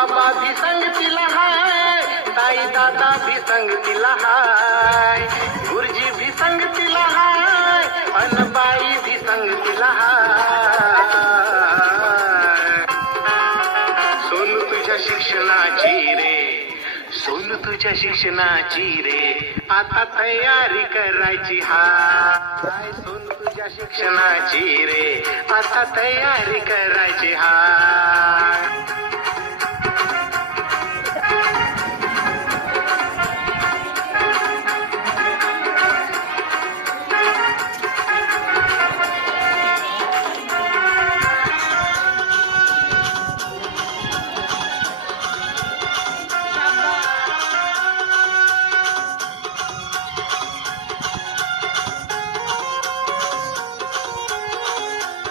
बाबा भी संगतीला हाय, ताई दादा भी संगतीला हाय, गुरुजी भी संगतीला हाय, अन बाई भी संगतीला हाय. सोनू तुझ्या शिक्षणाची रे, सोनू तुझ्या शिक्षणाची रे, आता तयारी करायची हाय. सोनू तुझ्या शिक्षणाची रे, आता तयारी करायची हाय.